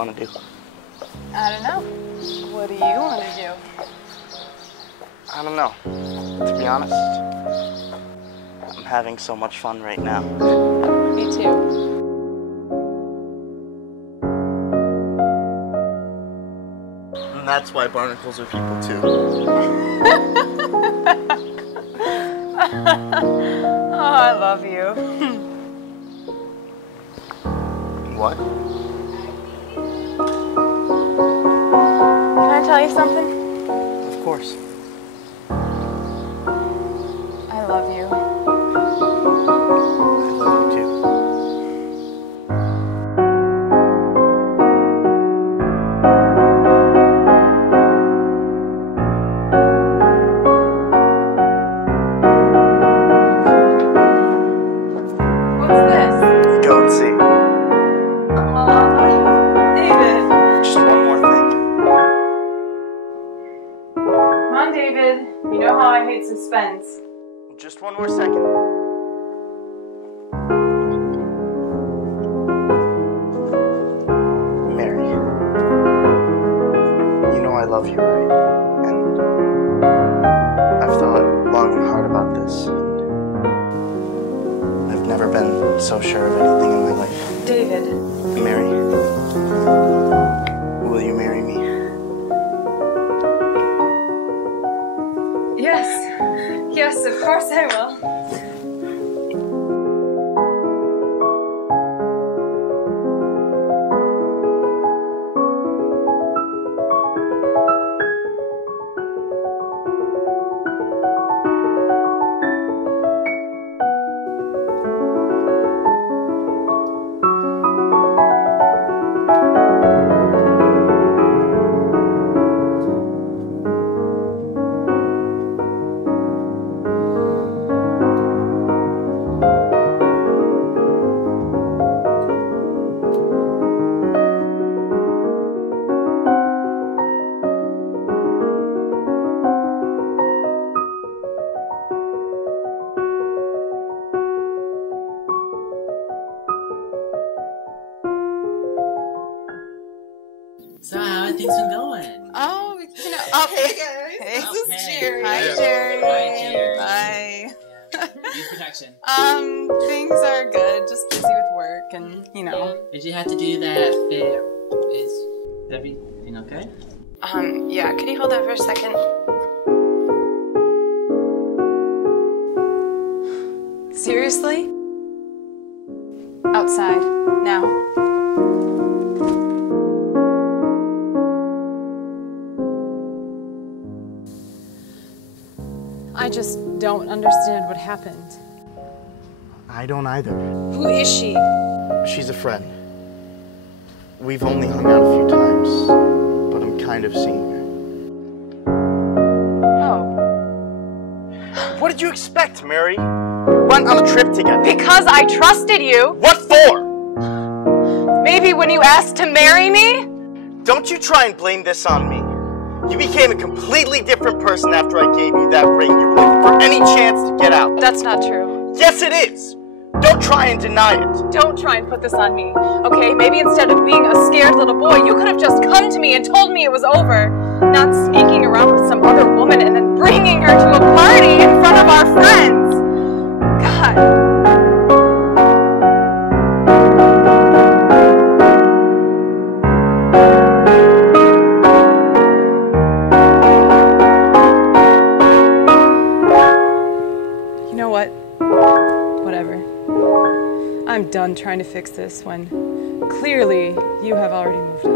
want to do? I don't know. What do you want to do? I don't know. To be honest, I'm having so much fun right now. Me too. And that's why barnacles are people too. Oh, I love you. What? Can I tell you something? Of course. I love you. I love you too. What's this? Go and see. David. Just one more thing. Come on, David. You know how I hate suspense. Just one more second. Mary. You know I love you, right? And I've thought long and hard about this. And I've never been so sure of anything in my life. David. Mary. Will you marry me? Yes. Yes, of course I will. So how are things been going? Oh, hey guys. Hey, this is Jerry. Hi, Jerry. Hi, Jerry. Bye. Yeah. Use protection. Things are good. Just busy with work and, you know. Did you have to do that fit? Is everything okay? Yeah, could you hold that for a second? Seriously? Outside. Now. I just don't understand what happened. I don't either. Who is she? She's a friend. We've only hung out a few times, but I'm kind of seeing her. Oh. What did you expect, Mary? We went on a trip together. Because I trusted you. What for? Maybe when you asked to marry me? Don't you try and blame this on me. You became a completely different person after I gave you that ring. You were looking for any chance to get out. That's not true. Yes, it is. Don't try and deny it. Don't try and put this on me, okay? Maybe instead of being a scared little boy, you could have just come to me and told me it was over, not sneaking around with some other woman and then bringing her to a party in front of our friends. God. You know what? Whatever. I'm done trying to fix this when clearly you have already moved on.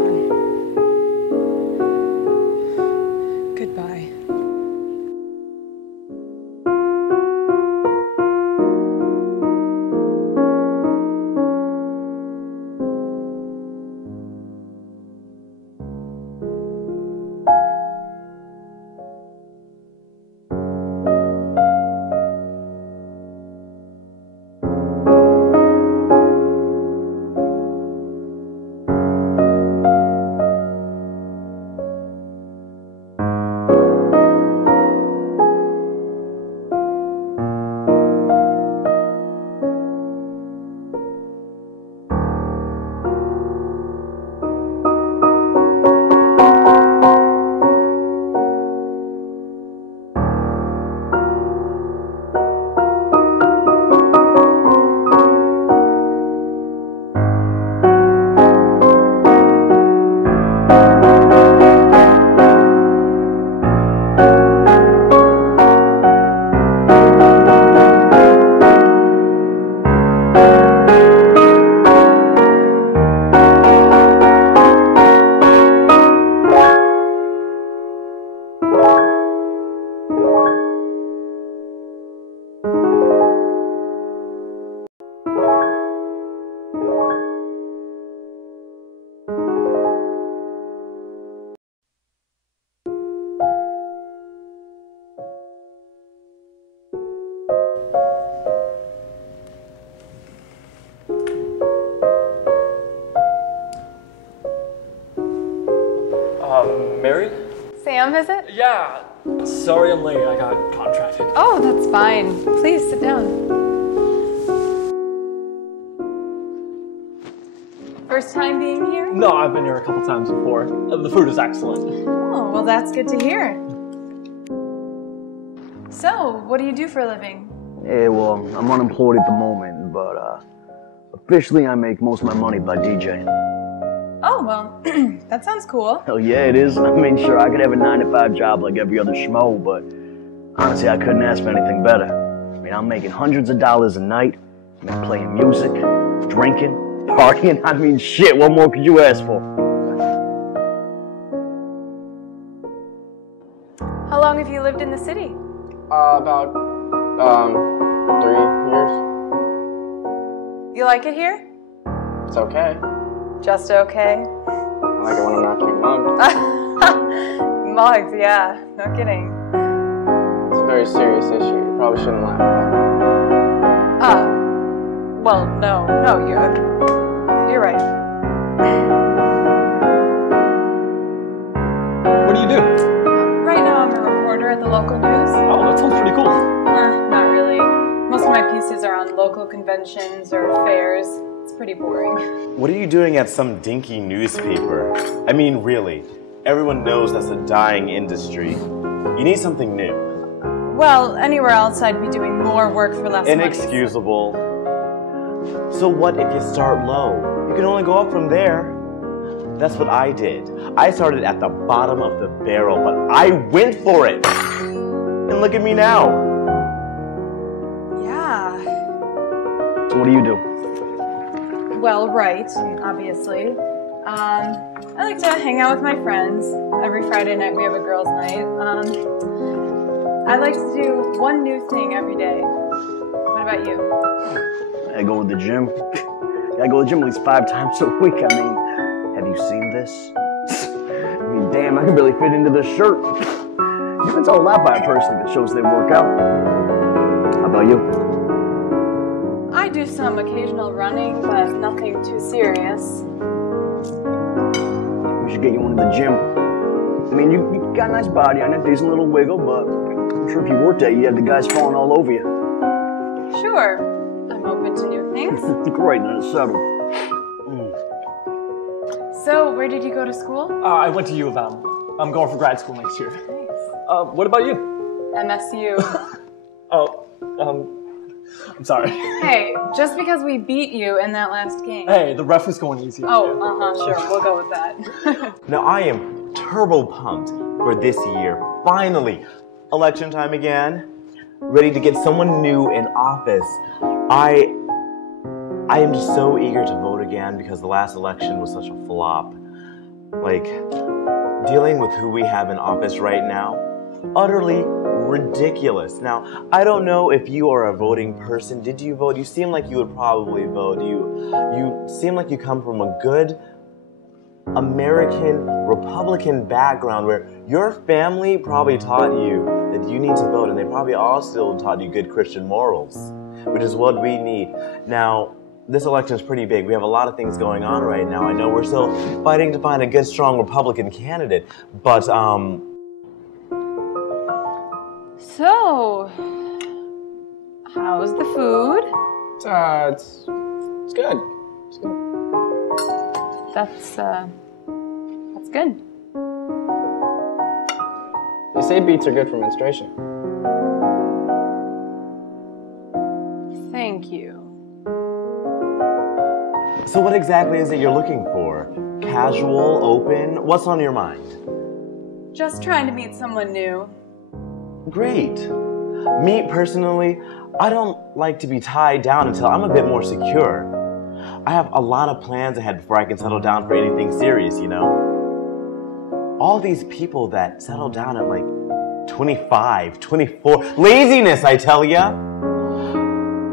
Goodbye. Mary? Sam, is it? Yeah. Sorry I'm late. I got contracted. Oh, that's fine. Please sit down. First time being here? No, I've been here a couple times before. The food is excellent. Oh, well, that's good to hear. So, what do you do for a living? Yeah, well, I'm unemployed at the moment, but officially I make most of my money by DJing. Oh, well, that sounds cool. Hell yeah, it is. I mean, sure, I could have a 9-to-5 job like every other schmo, but honestly, I couldn't ask for anything better. I mean, I'm making hundreds of dollars a night. I'm playing music, drinking, partying. I mean, shit, what more could you ask for? How long have you lived in the city? About 3 years. You like it here? It's okay. Just okay. I like it when I'm not getting mugged. Mugs, yeah. No kidding. It's a very serious issue. You probably shouldn't laugh about it. Well, no, you're right. What do you do? Right now I'm a reporter at the local news. Oh, that sounds pretty cool. Not really. Most of my pieces are on local conventions or fairs. It's pretty boring. What are you doing at some dinky newspaper? I mean, really. Everyone knows that's a dying industry. You need something new. Well, anywhere else I'd be doing more work for less money. Inexcusable. So what if you start low? You can only go up from there. That's what I did. I started at the bottom of the barrel, but I went for it. And look at me now. Yeah. So what do you do? Well, right, obviously. I like to hang out with my friends. Every Friday night we have a girls' night. I like to do one new thing every day. What about you? I go to the gym. I go to the gym at least 5 times a week. I mean, have you seen this? I mean, damn, I can barely fit into this shirt. You can tell a lot by a person that shows they work out. How about you? I do some occasional running, but nothing too serious. We should get you into the gym. I mean, you got a nice body on it, decent little wiggle, but I'm sure if you worked at it, you have the guys falling all over you. Sure, I'm open to new things. Great, then it's settled. So, where did you go to school? I went to U of M. I'm going for grad school next year. Nice. What about you? MSU. I'm sorry. Hey, just because we beat you in that last game. Hey, the ref was going easy. Oh, sure, we'll go with that. Now I am turbo pumped for this year. Finally, election time again. Ready to get someone new in office. I am just so eager to vote again because the last election was such a flop. Like, dealing with who we have in office right now, utterly ridiculous. Now, I don't know if you are a voting person. Did you vote? You seem like you would probably vote. You seem like you come from a good American Republican background where your family probably taught you that you need to vote, and they probably also taught you good Christian morals, which is what we need. Now, this election is pretty big. We have a lot of things going on right now. I know we're still fighting to find a good, strong Republican candidate, but, So, how's the food? It's good. It's good. That's good. They say beets are good for menstruation. Thank you. so what exactly is it you're looking for? casual, open. What's on your mind? Just trying to meet someone new. Great. Me, personally, I don't like to be tied down until I'm a bit more secure. I have a lot of plans ahead before I can settle down for anything serious, you know? All these people that settle down at like 25, 24, laziness, I tell ya!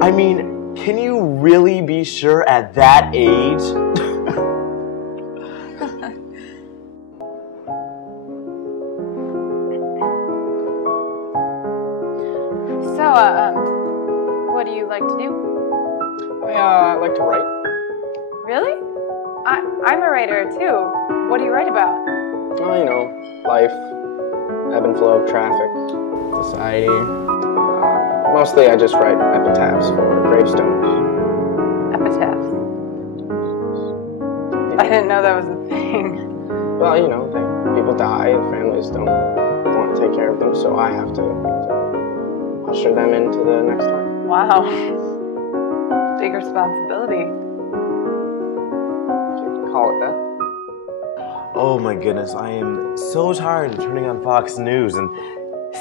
I mean, can you really be sure at that age? So, what do you like to do? I like to write. Really? I'm a writer too. What do you write about? Well, you know, life, ebb and flow of traffic, society. Mostly I just write epitaphs for gravestones. Epitaphs? I didn't know that was a thing. Well, you know, people die and families don't want to take care of them, so I have to usher them into the next life. Wow. Big responsibility. You can call it that. Oh my goodness, I am so tired of turning on Fox News and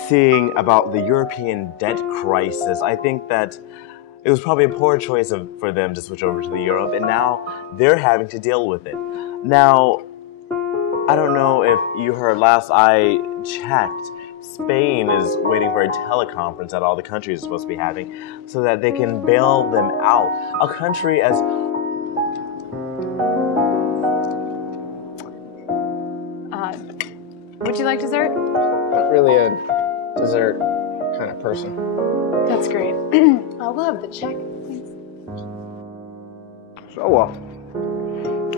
seeing about the European debt crisis. I think that it was probably a poor choice for them to switch over to the Europe, and now they're having to deal with it. Now, I don't know if you heard, last I checked, Spain is waiting for a teleconference that all the countries are supposed to be having so that they can bail them out. A country as... Would you like dessert? Not really a dessert kind of person. That's great. I'll have the check, please. So, what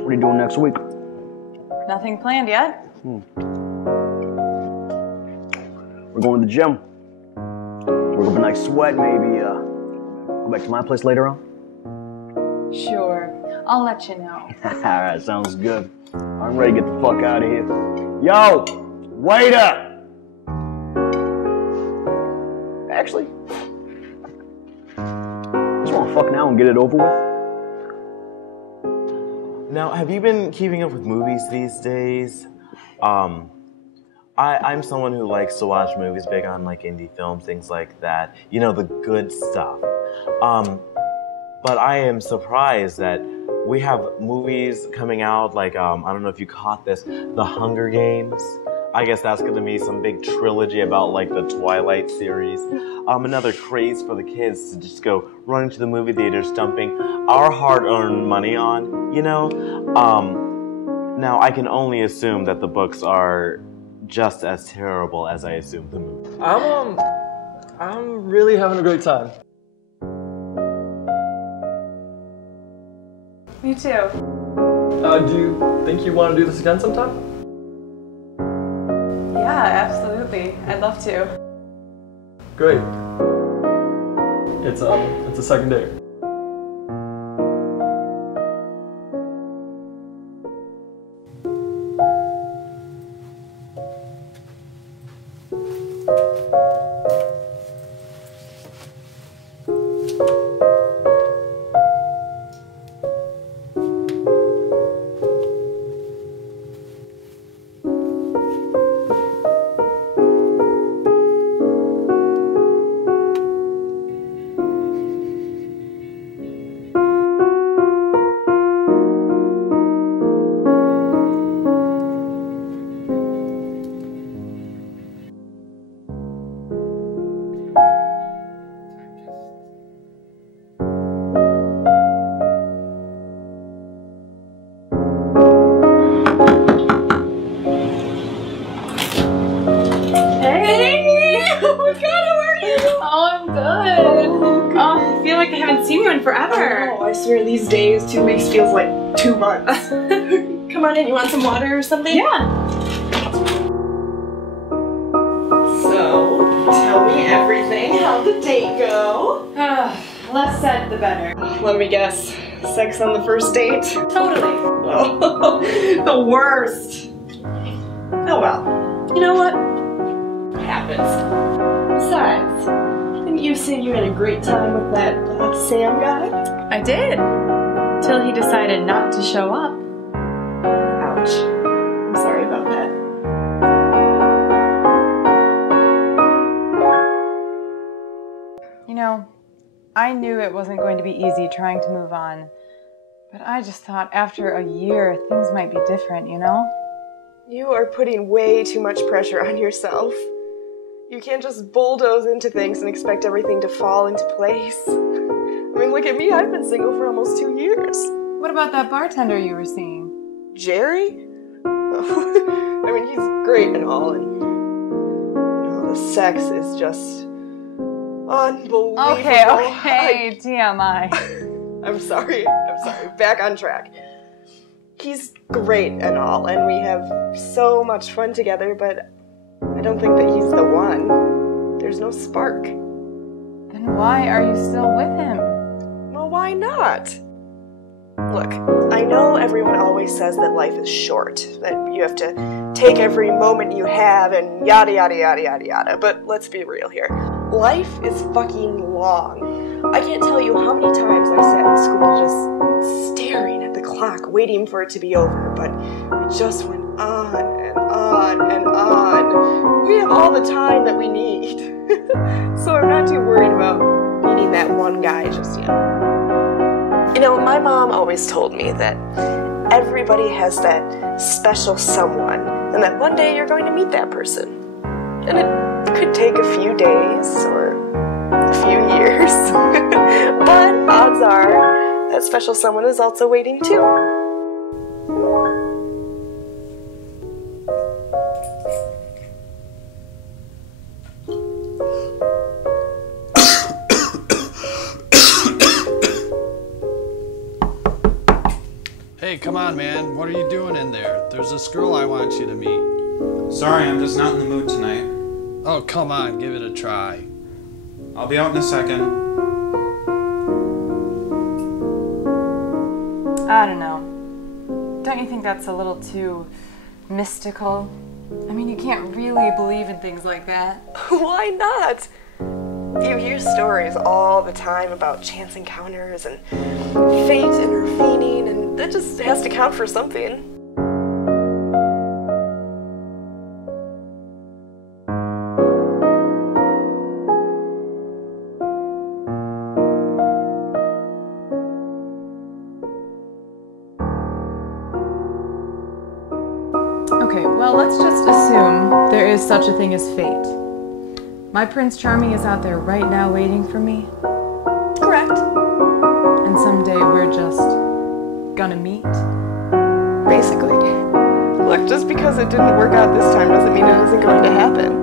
are you doing next week? Nothing planned yet. We're going to the gym. Work up a nice sweat, maybe go back to my place later on. Sure. I'll let you know. Alright, sounds good. I'm ready to get the fuck out of here. Yo! Waiter! Actually, just want to fuck now and get it over with. Now, have you been keeping up with movies these days? I'm someone who likes to watch movies, big on like indie films, things like that. You know, the good stuff. But I am surprised that we have movies coming out like, I don't know if you caught this, The Hunger Games. I guess that's going to be some big trilogy about like the Twilight series. Another craze for the kids to just go running to the movie theaters, dumping our hard-earned money on, you know? Now, I can only assume that the books are just as terrible as I assumed the movie. I'm really having a great time. Me too. Do you think you want to do this again sometime? Yeah, absolutely. I'd love to. Great. It's a second date. Forever. Oh, I swear these days, 2 weeks feels like 2 months. Come on in, you want some water or something? Yeah. So, tell me everything. How'd the date go? Less said, the better. Let me guess. Sex on the first date? Totally. Oh, the worst. Oh well. You know what? It happens. Besides, didn't you say you had a great time with that Sam guy? I did. Till he decided not to show up. Ouch. I knew it wasn't going to be easy trying to move on. But I just thought after a year, things might be different, you know? You are putting way too much pressure on yourself. You can't just bulldoze into things and expect everything to fall into place. I mean, look at me, I've been single for almost 2 years. What about that bartender you were seeing? Jerry? I mean, he's great and all, and the sex is just unbelievable. Okay, TMI. I'm sorry. Back on track. He's great and all, and we have so much fun together, but I don't think that he's the one. There's no spark. Then why are you still with him? Well, why not? Look, I know everyone always says that life is short, that you have to take every moment you have and yada yada yada yada yada, but let's be real here. Life is fucking long. I can't tell you how many times I sat in school just staring at the clock, waiting for it to be over, but it just went on and on and on. We have all the time that we need. So I'm not too worried about meeting that one guy just yet. You know, my mom always told me that everybody has that special someone, and that one day you're going to meet that person. And it could take a few days or a few years, but odds are that special someone is also waiting too. Hey, come on, man. What are you doing in there? There's this girl I want you to meet. Sorry, I'm just not in the mood tonight. Oh, come on. Give it a try. I'll be out in a second. I don't know. Don't you think that's a little too mystical? I mean, you can't really believe in things like that. Why not? You hear stories all the time about chance encounters and fate intervening, and that just has to count for something. Okay, well, let's just assume there is such a thing as fate. My Prince Charming is out there right now waiting for me. Correct. And someday we're just gonna meet. Basically. Look, just because it didn't work out this time doesn't mean it isn't going to happen.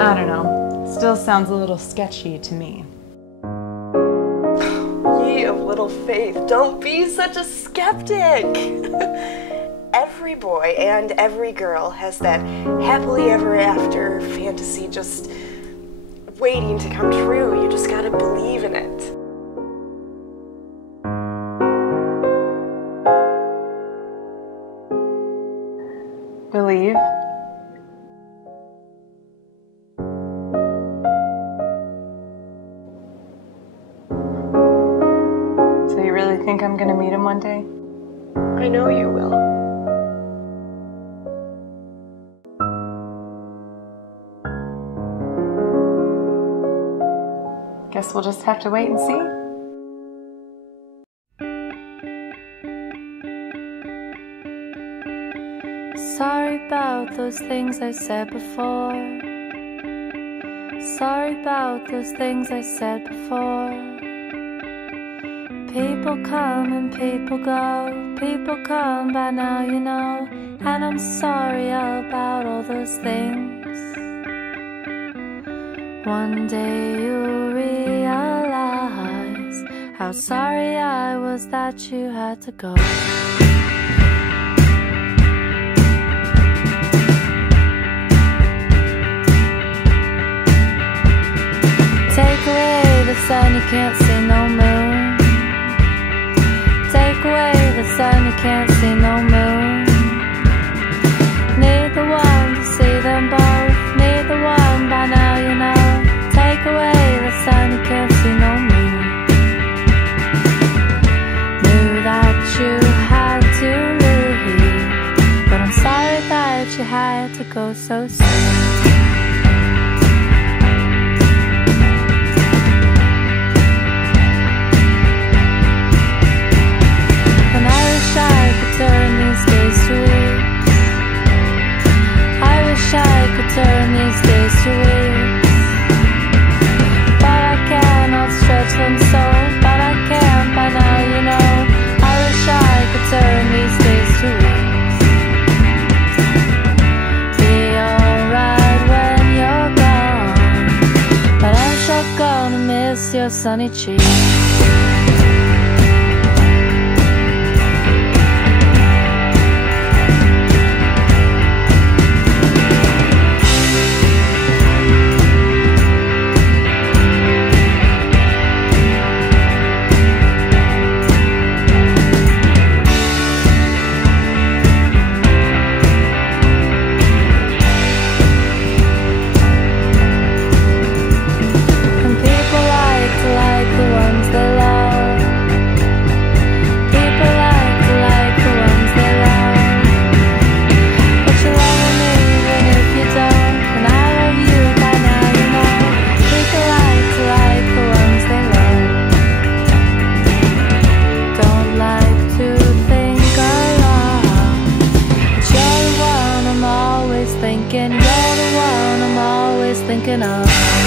I don't know. Still sounds a little sketchy to me. Ye of little faith, don't be such a skeptic. Every boy and every girl has that happily ever after fantasy just waiting to come true. You just gotta believe in it. Believe? Think I'm gonna meet him one day? I know you will. Guess we'll just have to wait and see. Sorry about those things I said before. Sorry about those things I said before. People come and people go. People come by now, you know. And I'm sorry about all those things. One day you'll realize how sorry I was that you had to go. Take away the sun, you can't see no moon. Take away the you can't see no moon. Need the one to see them both. Need the one by now, you know. Take away the sun, you can't see no moon. Knew that you had to leave, but I'm sorry that you had to go so soon. I could turn these days to weeks. I wish I could turn these days to weeks. But I cannot stretch them so. But I can't by now, you know. I wish I could turn these days to weeks. Be alright when you're gone, but I'm sure gonna miss your sunny cheeks. Thinking of